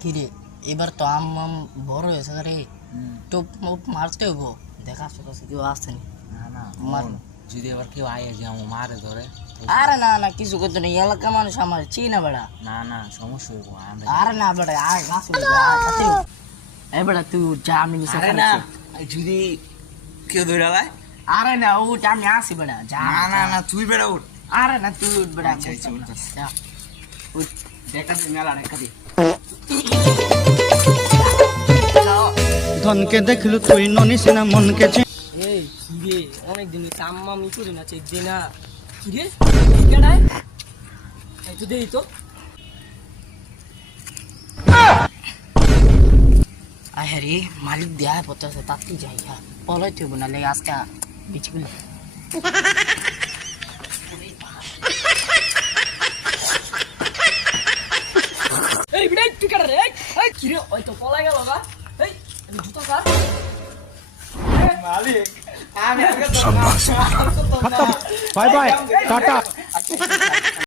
কি রে এবার তো আম বড় হয়েছে রে টোপ মারতে হইব দেখা আশেপাশে কেউ আসেনি না না মার যদি এবার কেউ আয় যে আমার মারে ধরে আরে না না কিছু করতে নেই এলাকা মানুষ আমার চিনা বেড়া না না সমস্যা হইব আমরা আরে না বেড়া আয় গাছ এ বেড়া তুই যা আমি নিচে আরে না যদি কেউ ধরে আয় আরে না উঠ আমি আসি বেড়া যা না না না তুই বেড়া উঠ আরে না তুই উঠ বেড়া আচ্ছা, আচ্ছা, উঠতাছি। যা। উঠ দেখা দিই মেলা দেখা দিই ধনকে দেখলু তুই ননিস না মনকে এই কিরে অনেক দিন কাম্মা মি করি না চেক দিনা কিরে কেডায় এই তো দেই তো আরে মালিক দেয়া পড়তেছে তাতে যাই হ্যাঁ পলাই তুই বনালে আজকে বিচগুলো এই বিড়াই তুই কেডা রে এই কিরে ওই তো পলাই গেল গা এই জুতো কার মালিক আমি বাই বাই টাটা